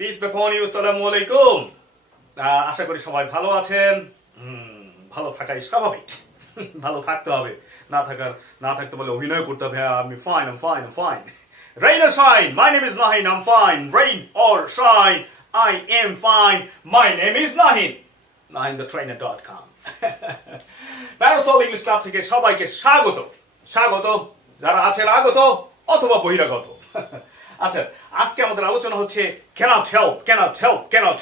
Piece বেপনি আসসালামু আলাইকুম। আশা করি সবাই ভালো আছেন। ভালো থাকাই স্বাভাবিক। ভালো থাকতে হবে, না থাকতে বলে অভিনয় করতে হবে। আমি fine. Rain or shine, my name is Nahin, I'm fine. Rain or shine, I am fine. My name is Nahin. Nahinthetrainer.com. Parasol English Club থেকে সবাইকে স্বাগত যারা আছেন আগত অথবা বহিরাগত। আচ্ছা, আজকে আমাদের আলোচনা হচ্ছে cannot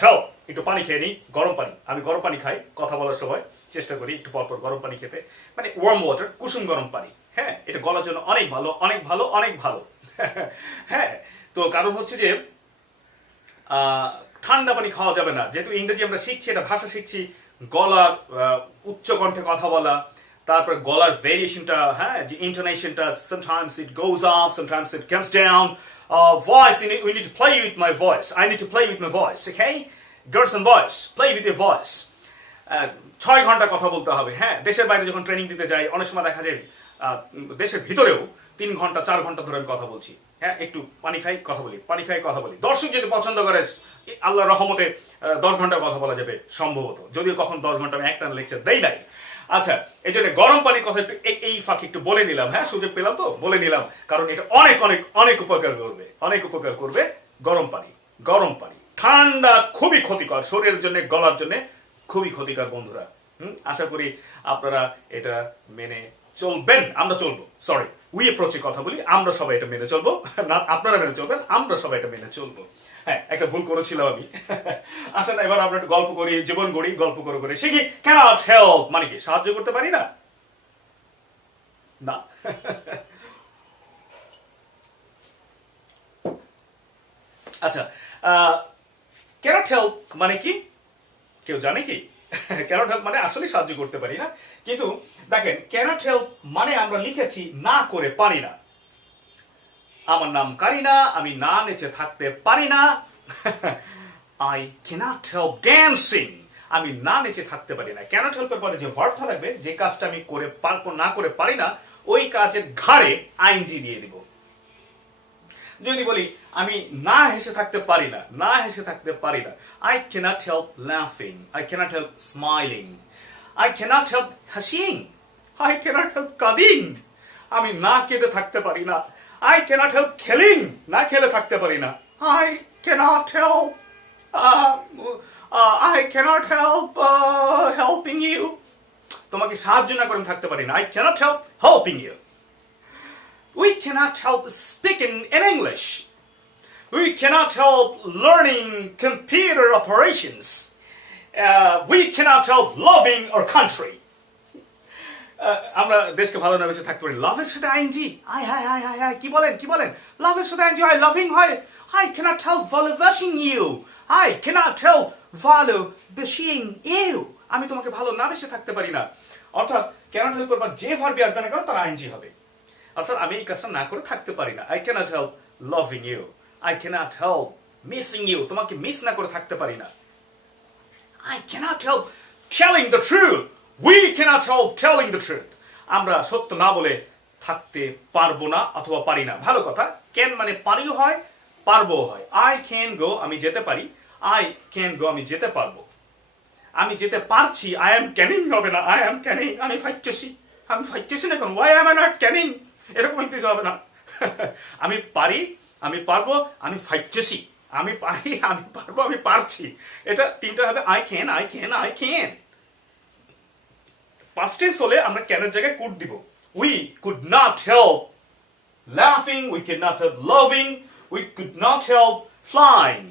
help. একটু পানি খেয়ে নিই, গরম পানি। আমি গরম পানি খাই, কথা বলার সময় চেষ্টা করি একটু পরপর গরম পানি খেতে, মানে ওয়ার্ম ওয়াটার, কুসুম গরম পানি। হ্যাঁ, এটা গলার জন্য অনেক ভালো। হ্যাঁ, তো কারণ হচ্ছে যে ঠান্ডা পানি খাওয়া যাবে না। যেহেতু ইংরেজি আমরা শিখছি, এটা ভাষা শিখছি, গলার উচ্চ কণ্ঠে কথা বলা, তারপর গলার ভেরিয়েশনটা, হ্যাঁ, যে ইন্টোনেশনটা, sometimes it goes up, sometimes it comes down. Voice, we need to play with my voice. I need to play with my voice, okay? Girls and boys, play with your voice. 6 ঘন্টা কথা বলতে হবে। হ্যাঁ, দেশের বাইরে যখন training দিতে যাই, অনেক সময় দেখা যায় দেশের ভিতরেও 3 ঘন্টা 4 ঘন্টা ধরে আমি কথা বলছি। হ্যাঁ, একটু পানি খাই কথা বলি। দর্শক যদি পছন্দ করে, আল্লাহর রহমতে 10 ঘন্টা কথা বলা যাবে সম্ভবত, যদিও কখন 10 ঘন্টা আমি একটা লেকচার দেই নাই। আচ্ছা, এই জন্য গরম পানির কথা একটু এই ফাঁকে একটু বলে নিলাম। হ্যাঁ, সুযোগ পেলাম তো বলে নিলাম, কারণ এটা অনেক উপকার করবে। গরম পানি ঠান্ডা খুবই ক্ষতিকর শরীরের জন্য, গলার জন্য খুবই ক্ষতিকর বন্ধুরা। আশা করি আপনারা এটা মেনে চলবেন। আমরা চলবো, সরি, উই অ্যাপ্রোচে কথা বলি, আমরা সবাই এটা মেনে চলবো। না আপনারা মেনে চলবেন, আমরা সবাই এটা মেনে চলবো। হ্যাঁ, একটা ভুল করেছিলাম আমি। আসলে এবার আমরা একটু গল্প করি, জীবন গড়ি, গল্প করে শিখি। cannot help মানে কি? সাহায্য করতে পারি না। আচ্ছা, cannot help মানে কি? কেউ জানে কি? cannot help মানে আসলে সাহায্য করতে পারি না। কিন্তু দেখেন, cannot help মানে আমরা লিখেছি না করে পারি না। আমার নাম কারিনা, আমি না নেচে থাকতে পারি না। I cannot help dancing, আমি না নেচে থাকতে পারি না। cannot help এর পরে যে ভার্বটা থাকবে, যে কাজটা আমি না করে পারি না, ওই কাজের ঘাড়ে আইএনজি দিয়ে দিব। যদি বলি আমি না হেসে থাকতে পারি না, I cannot help laughing, I cannot help smiling, I cannot help হাসিং, I cannot help কাঁদিং, আমি না কেঁদে থাকতে পারি না। I cannot help খেলিং, না খেলে থাকতে পারি না। I cannot help helping you, তোমাকে সাহায্য না করে থাকতে পারি না। I cannot help helping you. We cannot help speaking in English. We cannot help learning computer operations. We cannot help loving our country. আমরা দেশকে ভালো না বেশি থাকতে পারি। লাভের সাথে আইএনজি, কি বলেন? লাভের সাথে আইএনজি হয়, লাভিং হয়। I cannot help ভালোবাসিং you. I cannot help ভালোবাসিং you. আমি তোমাকে ভালো না বেশি থাকতে পারি না। অর্থাৎ cannot help এর পর যে ভার্বই আসবে না কেন, তার আইএনজি হবে। অর্থাৎ আমি এই কাজটা না করে থাকতে পারি না। I cannot help loving you. I cannot help missing you. তোমাকে মিস না করে থাকতে পারি না। I cannot help telling the truth. We cannot help telling the truth. আমরা সত্য না বলে থাকতে পারবো না অথবা পারি না। ভালো কথা, can মানে পারিও হয়, পারবো হয়। I can go, আমি যেতে পারি। I can go, আমি যেতে পারবো। আমি যেতে পারছি, I am canning হবে না। I am canning, আমি ফাইটতেছি না কেন? Why am I not canning? এরকম কিছু হবে না। আমি পারি, আমি পারবো, আমি ফাইটতেছি। আমি পারি, আমি পারবো, আমি পারছি। এটা তিনটা হবে I can. past tense হলে আমরা ক্যানের জায়গায় could দিব। We could not help laughing, we could not help loving, we could not help flying.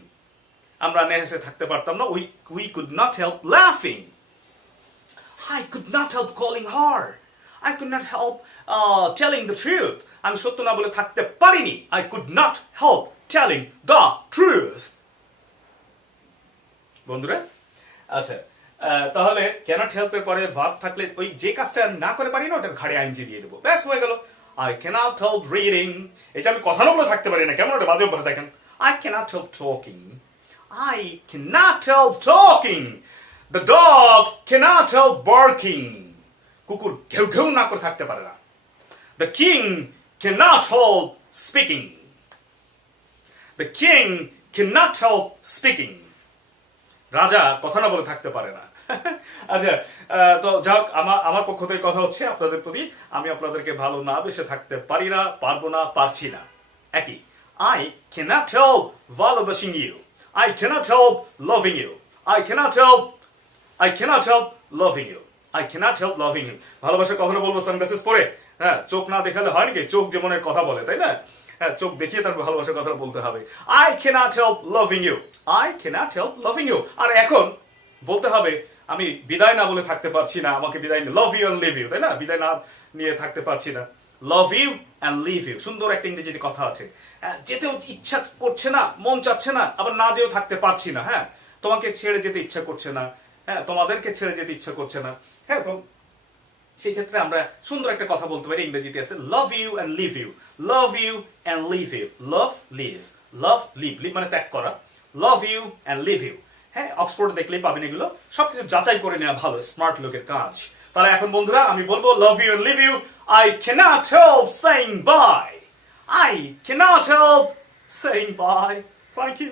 আমরা নেহাসে থাকতে পারতাম না। We could not help laughing. I could not help calling her. I could not help telling the truth. আমি সত্য না বলে থাকতে পারিনি। I could not help telling the truth. বন্ধুরা, আচ্ছা, তাহলে cannot help এর পরে ভার্ব থাকলে ওই যে কাজটা না করে পারি না, ওটার ঘাড়ে আইএনজি দিয়ে দেবো, ব্যাস হয়ে গেল। I cannot help reading, এটা আমি কথা না বলে থাকতে পারি না। কেমন একটা বাজে অভ্যাস দেখেন। I cannot help talking. I cannot help talking. The dog cannot help barking. কুকুর ঘেউ না করে থাকতে পারে না। The king cannot help speaking. The king cannot help speaking. রাজা কথা না বলে থাকতে পারে না। আচ্ছা, তো যাক, আমার পক্ষ থেকে কথা হচ্ছে আপনাদের প্রতি, আমি আপনাদেরকে ভালো না বেসে থাকতে পারি না, পারবো না, পারছি না। একই, I cannot help ভালোবাসিং you. I cannot help loving you. I cannot help loving you. I cannot help loving you. ভালোবাসা কখনো বলবো সানগ্লাসেস পরে? হ্যাঁ, চোখ না দেখালে হয় নাকি? চোখ যে মনের কথা বলে, তাই না? হ্যাঁ, চোখ দেখিয়ে তার ভালোবাসার কথা বলতে হবে। I cannot help loving you. I cannot help loving you. আর এখন বলতে হবে আমি বিদায় না বলে থাকতে পারছি না, আমাকে বিদায় নিয়ে love you and leave you, তাই না? বিদায় না নিয়ে থাকতে পারছি না, love you and leave you। সুন্দর একটা ইংরেজিতে কথা আছে। যেতেও ইচ্ছা করছে না, মন চাচ্ছে না, আবার না যেও থাকতে পারছি না। হ্যাঁ, তোমাকে ছেড়ে যেতে ইচ্ছা করছে না, হ্যাঁ, তোমাদেরকে ছেড়ে যেতে ইচ্ছা করছে না। হ্যাঁ, তো সেই ক্ষেত্রে আমরা সুন্দর একটা কথা বলতে পারি, ইংরেজিতে আছে love you and leave you. Love you and leave you. Love, leave. Love, leave. Leave মানে ত্যাগ করা। Love you and leave you. হ্যাঁ, অক্সফোর্ড দেখলেই পাবেন এগুলো। সবকিছু যাচাই করে নেওয়া ভালো, স্মার্ট লোকের কাজ। তাহলে এখন বন্ধুরা আমি বলবো love you and leave you. I cannot help saying bye. I cannot help saying bye. Thank you.